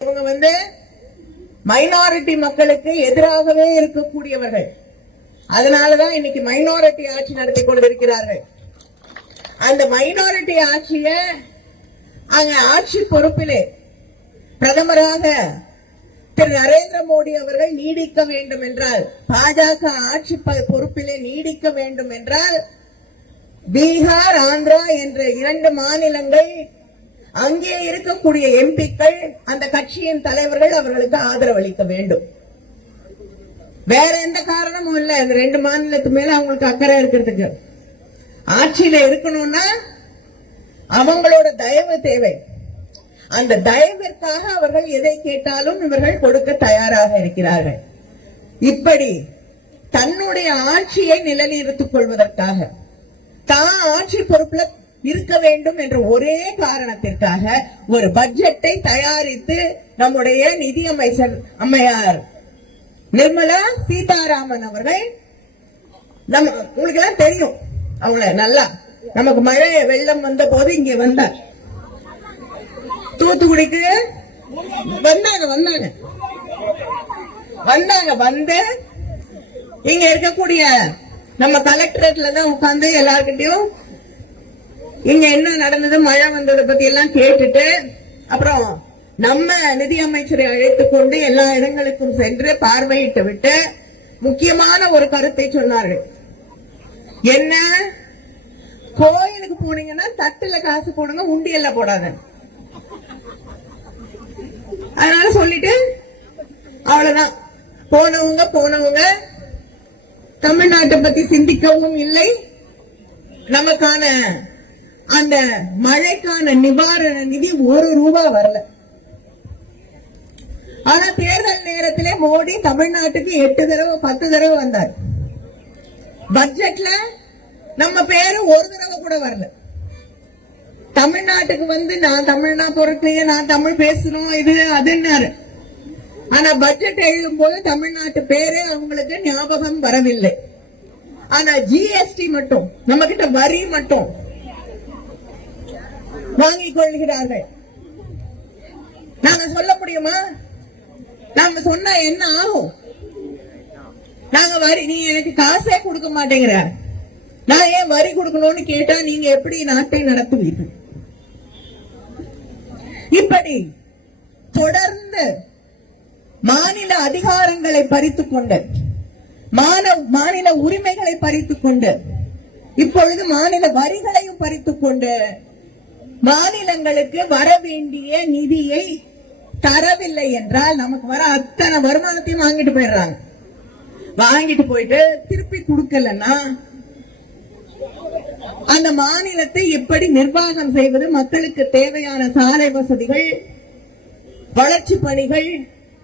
இவங்க வந்து மைனாரிட்டி மக்களுக்கு எதிராகவே இருக்கக்கூடியவர்கள். அதனாலதான் இன்னைக்கு மைனாரிட்டி ஆட்சி நடத்தி கொண்டிருக்கிறார்கள். அந்த மைனாரிட்டி ஆட்சிய அங்க ஆட்சி பொறுப்பிலே பிரதமராக திரு நரேந்திர மோடி அவர்கள் நீடிக்க வேண்டும் என்றால் பாஜக ஆட்சி பொறுப்பிலே நீடிக்க வேண்டும் என்றால் பீகார் ஆந்திரா என்ற இரண்டு மாநிலங்கள் அங்கே இருக்கக்கூடிய எம்பிக்கள் அந்த கட்சியின் தலைவர்கள் அவர்களுக்கு ஆதரவளிக்க வேண்டும். வேற எந்த காரணமும் இல்ல. இந்த ரெண்டு மாநிலத்து மேல அவங்களுக்கு அக்கறை இருக்கிறதுக்கு. ஆட்சியில இருக்கணும்னா அவங்களோட தயவு தேவை. அந்த தயவிற்காக அவர்கள் எதை கேட்டாலும் இவர்கள் கொடுக்க தயாராக இருக்கிறார்கள். இப்படி தன்னுடைய ஆட்சியை நிலைநிறுத்திக் கொள்வதற்காக தான் ஆட்சி பொறுப்புல இருக்க வேண்டும் என்ற ஒரே காரணத்திற்காக ஒரு பட்ஜெட்டை தயாரித்து நம்முடைய நிதியமைச்சர் அம்மையார் நிர்மலா சீதாராமன் அவர்கள் நம்ம உங்களுக்கு எல்லாம் தெரியும். அவங்கள நல்லா நமக்கு மழை வெள்ளம் வந்த போது இங்க வந்தார். தூத்துக்குடிக்கு வந்தாங்க வந்தாங்க. வந்தாங்க வந்து இங்க இருக்கக்கூடிய நம்ம கலெக்டரேட்ல தான் உட்கார்ந்து எல்லார்கிட்டயும் இங்க என்ன நடந்தது? மழை வந்ததை பத்தி எல்லாம் கேட்டுட்டு அப்புறம் நம்ம நிதி அமைச்சரை அழைத்துக் கொண்டு எல்லா இடங்களுக்கும் சென்று பார்வையிட்டு விட்டு முக்கியமான ஒரு கருத்தை சொன்னார்கள். என்ன? கோயிலுக்கு போனீங்கன்னா தட்டுல காசு போடுங்க உண்டியல்ல போடாத. அதனால சொல்லிட்டு அவ்வளவுதான். போனவங்க போனவங்க தமிழ்நாட்டை பத்தி சிந்திக்கவும் இல்லை. நமக்கான அந்த மழைக்கான நிவாரண நிதி ஒரு ரூபா வரல. ஆனா தேர்தல் நேரத்திலே மோடி தமிழ்நாட்டுக்கு எட்டு தடவை பத்து தடவை வந்தார். பட்ஜெட்ல நம்ம பேரு ஒரு தடவை கூட வரல. தமிழ்நாட்டுக்கு வந்து நான் தமிழ்னா பொறுக்கலையே நான் தமிழ் பேசணும் இது அதுன்னாரு. ஆனா பட்ஜெட் எழுதும் போது தமிழ்நாட்டு பேரே அவங்களுக்கு ஞாபகம் வரவில்லை. ஆனா ஜிஎஸ்டி மட்டும் நம்ம கிட்ட வரி மட்டும் வாங்கிக் கொள்கிறார்கள் நாங்க சொல்ல முடியுமா? நாங்க சொன்னா என்ன ஆகும்? நாங்க வரி நீ எனக்கு காசே கொடுக்க மாட்டேங்கிற. நான் ஏன் வரி கொடுக்கணும்னு கேட்டா நீங்க எப்படி நாட்டை நடத்துவீர்கள்? இப்படி தொடர்ந்து மாநில அதிகாரங்களை பறித்துக் கொண்டு மாநில உரிமைகளை பறித்துக் கொண்டு இப்பொழுது மாநில வரிகளையும் பறித்துக் கொண்டு மாநிலங்களுக்கு வர வேண்டிய நிதியை தரவில்லை என்றால் நமக்கு வர அத்தனை வருமானத்தையும் வாங்கிட்டு போயிடுறாங்க. வாங்கிட்டு போயிட்டு திருப்பி கொடுக்கலன்னா அந்த மாநிலத்தை எப்படி நிர்வாகம் செய்வது மக்களுக்கு தேவையான சாலை வசதிகள் வளர்ச்சி பணிகள்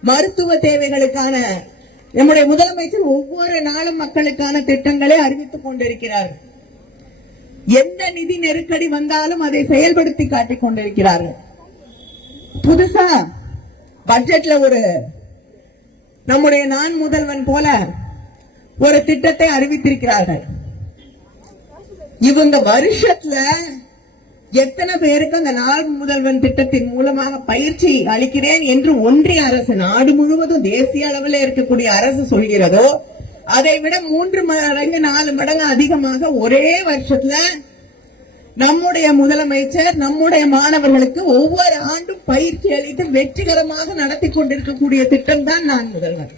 மருத்துவ தேவைகளுக்கான நம்முடைய முதலமைச்சர் ஒவ்வொரு நாளும் மக்களுக்கான திட்டங்களை அறிவித்துக் கொண்டிருக்கிறார்கள் எந்த நிதி நெருக்கடி வந்தாலும் அதை செயல்படுத்தி காட்டிக் கொண்டிருக்கிறார்கள். புதுசா பட்ஜெட்ல ஒரு நம்முடைய நான் முதல்வன் போல ஒரு திட்டத்தை அறிவித்திருக்கிறார்கள். இவங்க வருஷத்துல எத்தனை பேருக்கு அந்த நாள் முதல்வன் திட்டத்தின் மூலமாக பயிற்சி அளிக்கிறேன் என்று ஒன்றிய அரசு நாடு முழுவதும் தேசிய அளவில் இருக்கக்கூடிய அரசு சொல்கிறதோ அதை விட மூன்று மடங்கு நாலு மடங்கு அதிகமாக ஒரே வருஷத்துல நம்முடைய முதலமைச்சர் நம்முடைய மாணவர்களுக்கு ஒவ்வொரு ஆண்டும் பயிற்சி அளித்து வெற்றிகரமாக நடத்தி கொண்டிருக்கக்கூடிய திட்டம் தான் நான் முதல்வர்.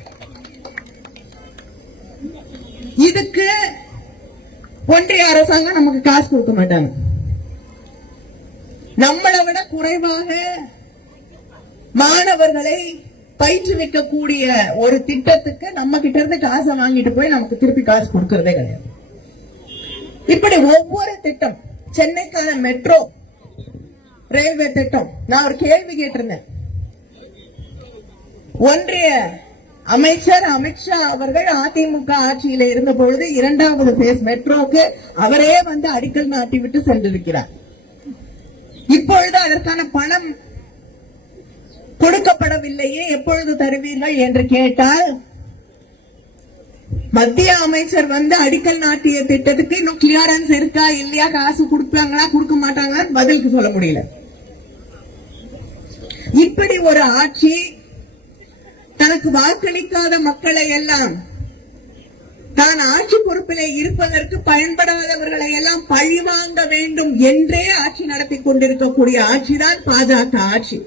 இதுக்கு ஒன்றிய அரசாங்கம் நமக்கு காசு கொடுக்க மாட்டாங்க. நம்மளை விட குறைவாக மாணவர்களை பயிற்றுவிக்கக்கூடிய ஒரு திட்டத்துக்கு நம்ம கிட்ட இருந்து காசை வாங்கிட்டு போய் நமக்கு திருப்பி காசு கொடுக்கறதே கிடையாது. இப்படி ஒவ்வொரு திட்டம் சென்னைக்கான மெட்ரோ ரயில்வே திட்டம் நான் ஒரு கேள்வி கேட்டிருந்தேன். ஒன்றிய அமைச்சர் அமித்ஷா அவர்கள் அதிமுக ஆட்சியில இருந்த பொழுது இரண்டாவது பேஸ் மெட்ரோக்கு அவரே வந்து அடிக்கல் நாட்டி விட்டு சென்றிருக்கிறார். இப்பொழுது அதற்கான பணம் கொடுக்கப்படவில்லையே எப்பொழுது தருவீர்கள் என்று கேட்டால் மத்திய அமைச்சர் வந்து அடிக்கல் நாட்டிய திட்டத்துக்கு இன்னும் கிளியரன்ஸ் இருக்கா இல்லையா காசு கொடுப்பாங்களா கொடுக்க மாட்டாங்களான்னு பதிலுக்கு சொல்ல முடியல. இப்படி ஒரு ஆட்சி தனக்கு வாக்களிக்காத மக்களை எல்லாம் தான் ஆட்சி பொறுப்பிலே இருப்பதற்கு பயன்படாதவர்களை எல்லாம் பழிவாங்க வேண்டும் என்றே ஆட்சி நடத்தி கொண்டிருக்கக்கூடிய ஆட்சிதான் பாஜக ஆட்சி.